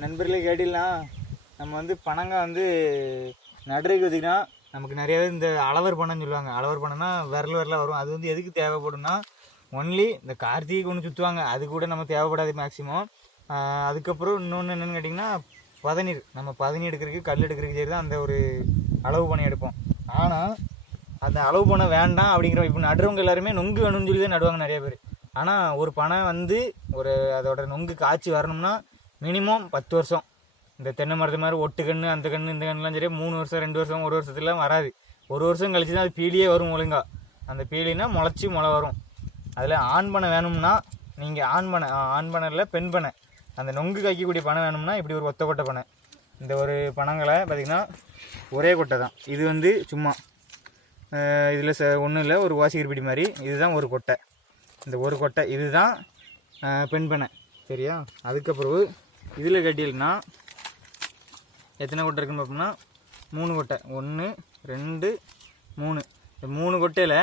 நண்பர்களே கேட்டிடலாம் நம்ம வந்து பனங்காய் வந்து நடுறதுக்கு பார்த்திங்கன்னா நமக்கு நிறையாவே இந்த அளவர் பணம்னு சொல்லுவாங்க. அளவர் பணம்னா விரல் விரலாக வரும். அது வந்து எதுக்கு தேவைப்படும்னா ஒன்லி இந்த கார்த்திகை ஒன்று சுற்றுவாங்க அது கூட நம்ம தேவைப்படாது மேக்ஸிமம் அதுக்கப்புறம் இன்னொன்று என்னென்னு கேட்டிங்கன்னா பதநீர். நம்ம பதநீர் எடுக்கிறதுக்கு கல் எடுக்கிறதுக்கு சரி தான் அந்த ஒரு அளவு பணம் எடுப்போம். ஆனால் அந்த அளவு பணம் வேண்டாம் அப்படிங்கிற இப்போ நடுறவங்க எல்லாருமே நொங்கு வேணும்னு சொல்லி தான் நடுவாங்க நிறைய பேர். ஆனால் ஒரு பணம் வந்து ஒரு அதோட நொங்கு காய்ச்சி வரணும்னா மினிமம் பத்து வருஷம். இந்த தென்னை மரத்து மாதிரி ஒட்டு கன்று அந்த கன்று இந்த கன்றுலாம் சரி மூணு வருஷம் ரெண்டு வருஷம் ஒரு வருஷத்துலாம் வராது. ஒரு வருஷம் கழிச்சு தான் அது பீலியே வரும் ஒழுங்கா. அந்த பீலினா முளைச்சி முளை வரும். அதில் ஆண் பனை வேணும்னா நீங்கள் ஆண் பனை ஆண் பனை இல்லை பெண் பனை அந்த நொங்கு காய்க்கக்கூடிய பனை வேணும்னா இப்படி ஒரு ஒத்த கொட்டை பனை இந்த ஒரு பனங்களை பார்த்திங்கன்னா ஒரே கொட்டை தான். இது வந்து சும்மா இதில் ச ஒன்றும் இல்லை ஒரு வாசிகிருப்பிடி மாதிரி. இதுதான் ஒரு கொட்டை. இந்த ஒரு கொட்டை இதுதான் தான் பெண் பனை சரியா? அதுக்கப்புறம் இதில் கட்டியல்னா எத்தனை கொட்டை இருக்குன்னு பார்ப்போம்னா? மூணு கொட்டை. ஒன்று ரெண்டு மூணு. இந்த மூணு கொட்டையில்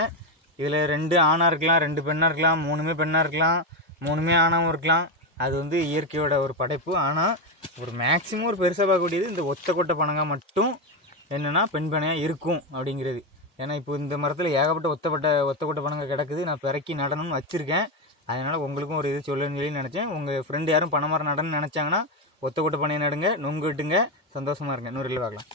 இதில் ரெண்டு ஆணாக இருக்கலாம் ரெண்டு பெண்ணாக இருக்கலாம் மூணுமே பெண்ணாக இருக்கலாம் மூணுமே ஆணாகவும் இருக்கலாம். அது வந்து இயற்கையோட ஒரு படைப்பு. ஆனால் ஒரு மேக்ஸிமம் ஒரு பெருசாக பார்க்கக்கூடியது இந்த ஒத்த கொட்டை பனங்காய் மட்டும் என்னென்னா பெண் பனையாக இருக்கும் அப்படிங்கிறது. ஏன்னா இப்போ இந்த மரத்தில் ஏகப்பட்ட ஒத்தப்பட்ட ஒத்த கொட்டை பனங்காய் கிடக்குது. நான் பிறக்கி நடணும்னு வச்சுருக்கேன். அதனால் உங்களுக்கும் ஒரு இது சொல்லணும்னு சொல்லி நினச்சேன். உங்கள் ஃப்ரெண்டு யாரும் பணமரம் நடன்னு நினச்சாங்கன்னா ஒத்த கூட்ட பணியை நடுங்க நொங்கு விட்டுங்க. சந்தோஷமாக இருங்க. நூறில் பார்க்கலாம்.